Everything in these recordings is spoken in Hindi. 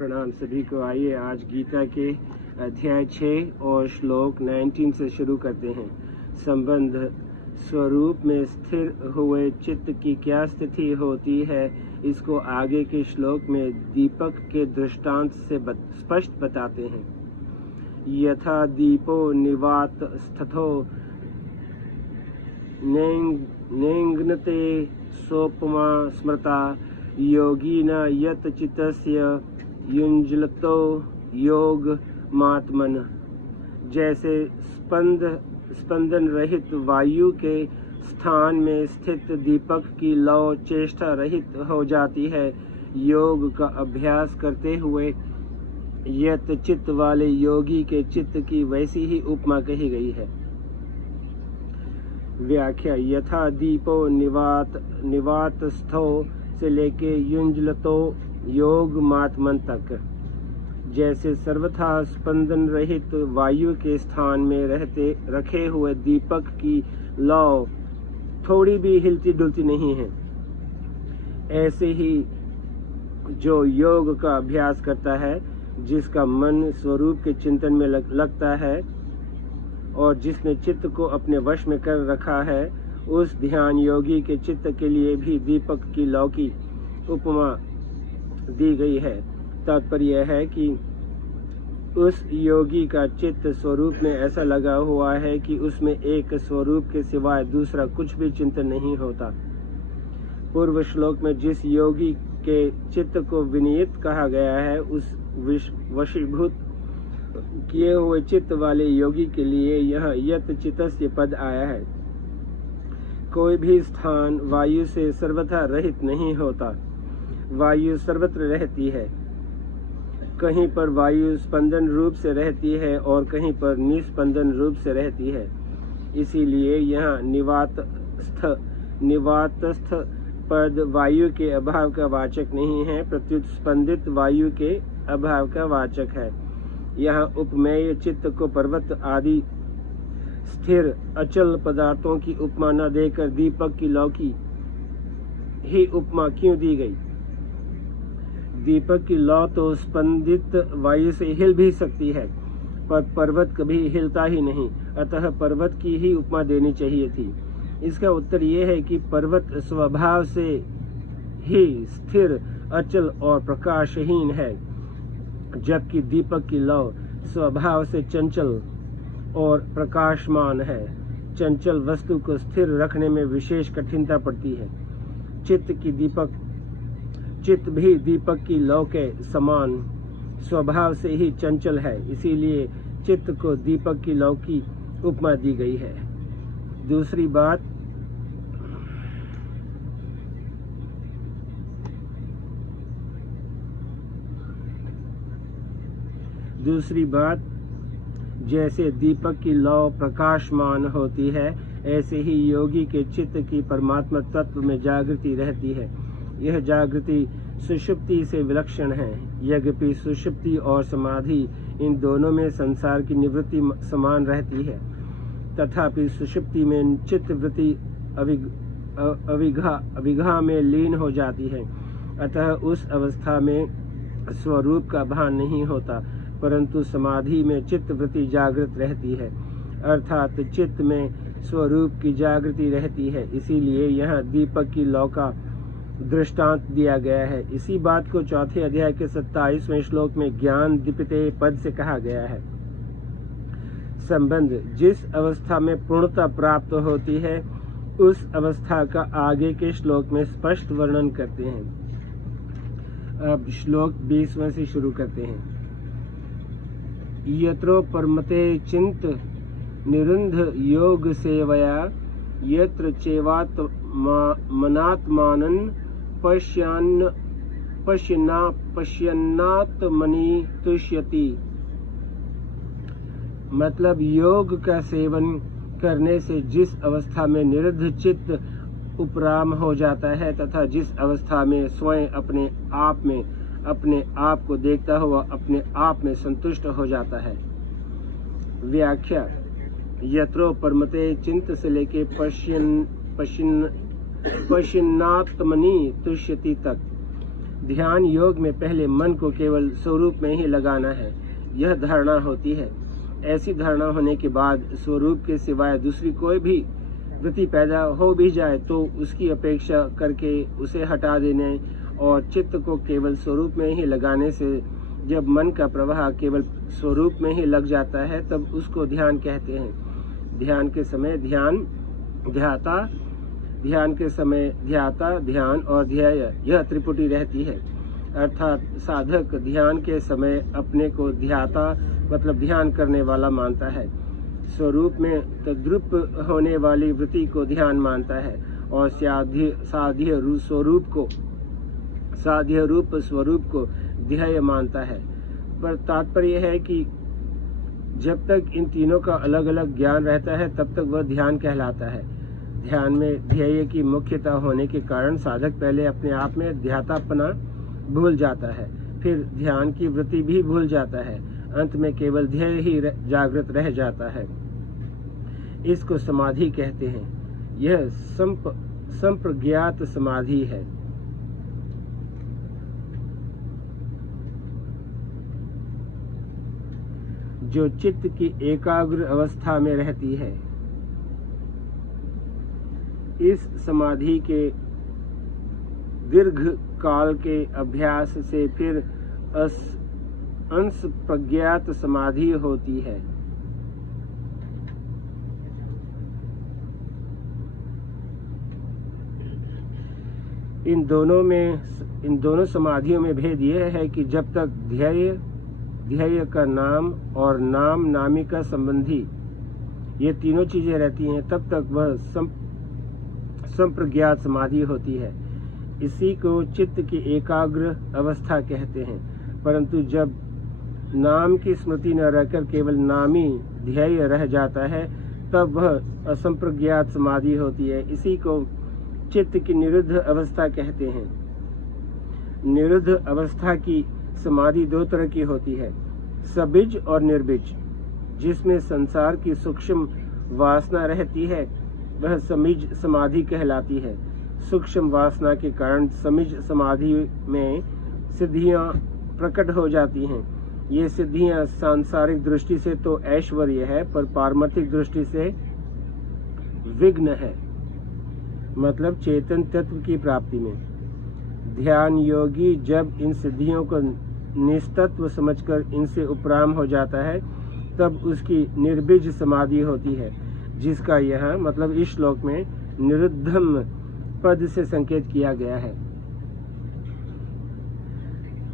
प्रणाम सभी को। आइए आज गीता के अध्याय 6 और श्लोक 19 से शुरू करते हैं। संबंध स्वरूप में स्थिर हुए चित्त की क्या स्थिति होती है, इसको आगे के श्लोक में दीपक के दृष्टांत से स्पष्ट बताते हैं। यथा दीपो निवात स्थतो नेंगनते सोपमा स्मृता योगिना यत चित्तस्य युञ्जलतो योग मात्मन। जैसे स्पंदन रहित वायु के स्थान में स्थित दीपक की लौ चेष्टा रहित हो जाती है, योग का अभ्यास करते हुए यत चित्त वाले योगी के चित्त की वैसी ही उपमा कही गई है। व्याख्या। यथा दीपो निवातस्थो से लेके युञ्जलतो योग मात्मन तक। जैसे सर्वथा स्पंदन रहित वायु के स्थान में रखे हुए दीपक की लौ थोड़ी भी हिलती डुलती नहीं है, ऐसे ही जो योग का अभ्यास करता है, जिसका मन स्वरूप के चिंतन में लगता है और जिसने चित्त को अपने वश में कर रखा है, उस ध्यान योगी के चित्त के लिए भी दीपक की लौ की उपमा दी गई है। तात्पर्य यह है कि उस योगी का चित्त स्वरूप में ऐसा लगा हुआ है कि उसमें एक स्वरूप के सिवाय दूसरा कुछ भी चिंतन नहीं होता। पूर्व श्लोक में जिस योगी के चित्त को विनियत कहा गया है, उस वशीभूत किए हुए चित्त वाले योगी के लिए यह यत चित्तस्य पद आया है। कोई भी स्थान वायु से सर्वथा रहित नहीं होता, वायु सर्वत्र रहती है। कहीं पर वायु स्पंदन रूप से रहती है और कहीं पर निस्पंदन रूप से रहती है। इसीलिए यहाँ निवातस्थ पद वायु के अभाव का वाचक नहीं है, प्रत्युत स्पंदित वायु के अभाव का वाचक है। यहाँ उपमेय चित्त को पर्वत आदि स्थिर अचल पदार्थों की उपमा न देकर दीपक की लौ की ही उपमा क्यों दी गई? दीपक की लौ तो स्पंदित वायु से हिल भी सकती है, पर पर्वत कभी हिलता ही नहीं, अतः पर्वत की ही उपमा देनी चाहिए थी। इसका उत्तर ये है कि पर्वत स्वभाव से ही स्थिर अचल और प्रकाशहीन है, जबकि दीपक की लौ स्वभाव से चंचल और प्रकाशमान है। चंचल वस्तु को स्थिर रखने में विशेष कठिनता पड़ती है। चित्त भी दीपक की लौ के समान स्वभाव से ही चंचल है, इसीलिए चित्त को दीपक की लौ की उपमा दी गई है। दूसरी बात, जैसे दीपक की लौ प्रकाशमान होती है, ऐसे ही योगी के चित्त की परमात्मा तत्व में जागृति रहती है। यह जागृति सुषुप्ति से विलक्षण है। यद्यपि सुषुप्ति और समाधि इन दोनों में संसार की निवृत्ति समान रहती है, तथापि सुषुप्ति में चित्त वृत्ति अविघा में लीन हो जाती है। अतः उस अवस्था में स्वरूप का भान नहीं होता, परंतु समाधि में चित्त वृत्ति जागृत रहती है, अर्थात चित्त में स्वरूप की जागृति रहती है। इसीलिए यहाँ दीपक की लौ का दृष्टांत दिया गया है। इसी बात को चौथे अध्याय के 27वें श्लोक में ज्ञान दीपिते पद से कहा गया है। संबंध जिस अवस्था में पूर्णता प्राप्त होती है, उस अवस्था का आगे के श्लोक में स्पष्ट वर्णन करते हैं। अब श्लोक 20वें से शुरू करते हैं। यत्रो परमते चिंत निरुंध योग सेवया यत्र चेवात मनात्मानन पश्यन्नात्मनि तुष्यति। मतलब योग का सेवन करने से जिस अवस्था में निरुद्ध चित्त उपराम हो जाता है, तथा जिस अवस्था में स्वयं अपने आप को देखता हुआ अपने आप में संतुष्ट हो जाता है। व्याख्या। यत्रो परमते चिंत से लेके पश्यन्नात्मनि तुष्यति तक। ध्यान योग में पहले मन को केवल स्वरूप में ही लगाना है, यह धारणा होती है। ऐसी धारणा होने के बाद स्वरूप के सिवाय दूसरी कोई भी वृत्ति पैदा हो भी जाए तो उसकी अपेक्षा करके उसे हटा देने और चित्त को केवल स्वरूप में ही लगाने से जब मन का प्रवाह केवल स्वरूप में ही लग जाता है तब उसको ध्यान कहते हैं। ध्यान के समय ध्याता, ध्यान और ध्येय, यह त्रिपुटी रहती है। अर्थात साधक ध्यान के समय अपने को ध्याता मतलब ध्यान करने वाला मानता है, स्वरूप में तद्रूप होने वाली वृत्ति को ध्यान मानता है और साध्य रूप स्वरूप को ध्येय मानता है। पर तात्पर्य है कि जब तक इन तीनों का अलग अलग ज्ञान रहता है तब तक वह ध्यान कहलाता है। ध्यान में ध्येय की मुख्यता होने के कारण साधक पहले अपने आप में ध्यातापना भूल जाता है, फिर ध्यान की वृत्ति भी भूल जाता है, अंत में केवल ध्येय ही जागृत रह जाता है। इसको समाधि कहते हैं। यह संप्रज्ञात समाधि है। जो चित्त की एकाग्र अवस्था में रहती है। इस समाधि के दीर्घ काल के अभ्यास से फिर अंश प्रज्ञात समाधि होती है। इन दोनों समाधियों में भेद यह है कि जब तक ध्येय का नाम और नाम नामी का संबंधी ये तीनों चीजें रहती हैं तब तक वह संप्रज्ञात समाधि होती है। इसी को चित्त की एकाग्र अवस्था कहते हैं। परंतु जब नाम की स्मृति न रहकर केवल नामी ध्येय रह जाता है तब वह असंप्रज्ञात समाधि होती है। इसी को चित्त की निरुद्ध अवस्था कहते हैं। निरुद्ध अवस्था की समाधि दो तरह की होती है, सबीज और निर्बीज। जिसमें संसार की सूक्ष्म वासना रहती है वह समीज समाधि कहलाती है। सूक्ष्म वासना के कारण समीज समाधि में सिद्धियां प्रकट हो जाती हैं। ये सिद्धियां सांसारिक दृष्टि से तो ऐश्वर्य है पर पारमार्थिक दृष्टि से विघ्न है, मतलब चेतन तत्व की प्राप्ति में। ध्यान योगी जब इन सिद्धियों को निस्तत्व समझकर इनसे उपराम हो जाता है तब उसकी निर्बीज समाधि होती है, जिसका यहाँ मतलब इस श्लोक में निरुद्धम पद से संकेत किया गया है।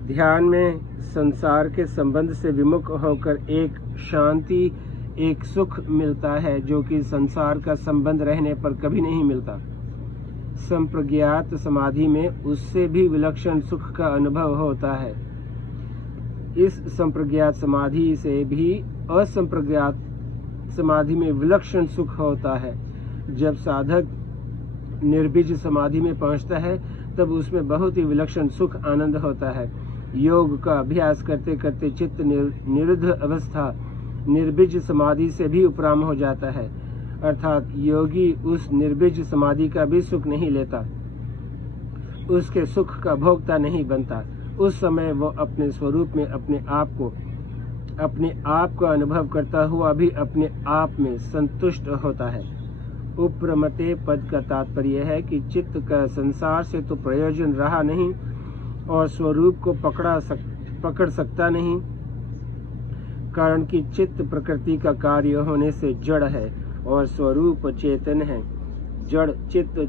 ध्यान में संसार के संबंध से विमुख होकर एक शांति, एक सुख मिलता है जो कि संसार का संबंध रहने पर कभी नहीं मिलता। संप्रज्ञात समाधि में उससे भी विलक्षण सुख का अनुभव होता है। इस संप्रज्ञात समाधि से भी असंप्रज्ञात समाधि में विलक्षण सुख होता है। जब साधक निर्बीज समाधि में पहुंचता है तब उसमें बहुत ही विलक्षण सुख आनंद होता है। योग का अभ्यास करते करते चित्त निरुद्ध अवस्था निर्बीज समाधि से भी उपराम हो जाता है, अर्थात योगी उस निर्बीज समाधि का भी सुख नहीं लेता, उसके सुख का भोक्ता नहीं बनता। उस समय वो अपने स्वरूप में अपने आप का अनुभव करता हुआ भी अपने आप में संतुष्ट होता है। उपरमते पद का तात्पर्य है कि चित्त का संसार से तो प्रयोजन रहा नहीं और स्वरूप को पकड़ सकता नहीं, कारण कि चित्त प्रकृति का कार्य होने से जड़ है और स्वरूप चेतन है। जड़ चित्त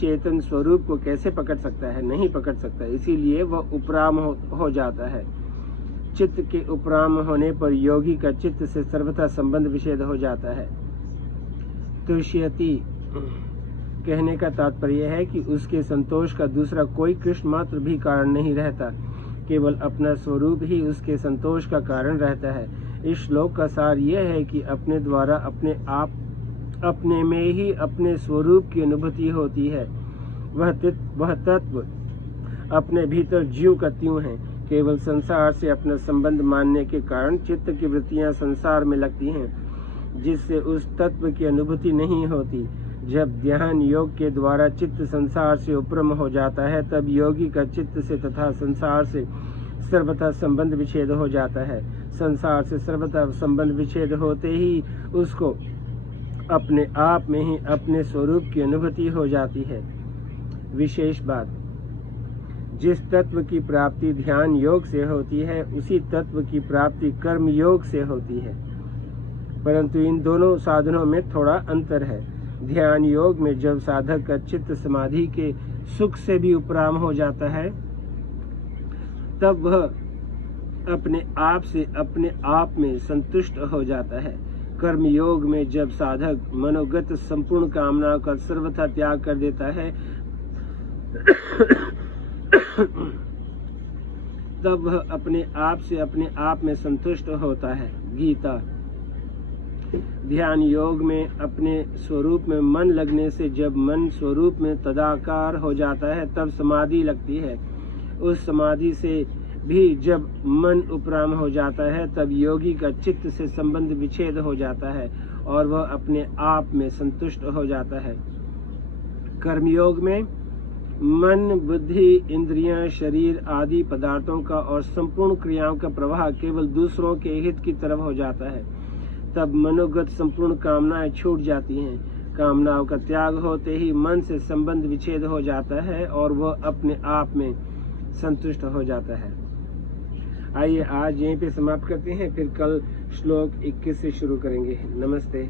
चेतन स्वरूप को कैसे पकड़ सकता है? नहीं पकड़ सकता, इसीलिए वह उपराम हो जाता है। चित्त के उपराम होने पर योगी का चित्त से सर्वथा संबंध विच्छेद हो जाता है। तुष्यति कहने का तात्पर्य है कि उसके संतोष का दूसरा कोई कृष्ण मात्र भी कारण नहीं रहता, केवल अपना स्वरूप ही उसके संतोष का कारण रहता है। इस श्लोक का सार यह है कि अपने द्वारा अपने में ही अपने स्वरूप की अनुभूति होती है। वह तत्व अपने भीतर ज्यों का त्यों है। केवल संसार से अपना संबंध मानने के कारण चित्त की वृत्तियां संसार में लगती हैं, जिससे उस तत्व की अनुभूति नहीं होती। जब ध्यान योग के द्वारा चित्त संसार से उपरम हो जाता है तब योगी का चित्त से तथा संसार से सर्वथा संबंध विच्छेद हो जाता है। संसार से सर्वथा संबंध विच्छेद होते ही उसको अपने आप में ही अपने स्वरूप की अनुभूति हो जाती है। विशेष बात, जिस तत्व की प्राप्ति ध्यान योग से होती है उसी तत्व की प्राप्ति कर्म योग से होती है, परंतु इन दोनों साधनों में थोड़ा अंतर है। ध्यान योग में जब साधक का चित्त समाधि के सुख से भी उपराम हो जाता है तब वह अपने आप से अपने आप में संतुष्ट हो जाता है। कर्म योग में जब साधक मनोगत संपूर्ण कामनाओं का सर्वथा त्याग कर देता है तब वह अपने आप से अपने आप में संतुष्ट होता है। गीता। ध्यान योग में अपने स्वरूप में मन लगने से जब मन स्वरूप में तदाकार हो जाता है तब समाधि लगती है। उस समाधि से भी जब मन उपराम हो जाता है तब योगी का चित्त से संबंध विच्छेद हो जाता है और वह अपने आप में संतुष्ट हो जाता है। कर्मयोग में मन, बुद्धि, इंद्रियां, शरीर आदि पदार्थों का और संपूर्ण क्रियाओं का प्रवाह केवल दूसरों के हित की तरफ हो जाता है। तब मनोगत संपूर्ण कामनाएं छूट जाती हैं। कामनाओं का त्याग होते ही मन से संबंध विच्छेद हो जाता है और वह अपने आप में संतुष्ट हो जाता है। आइए आज यहीं पे समाप्त करते हैं, फिर कल श्लोक 21 से शुरू करेंगे। नमस्ते।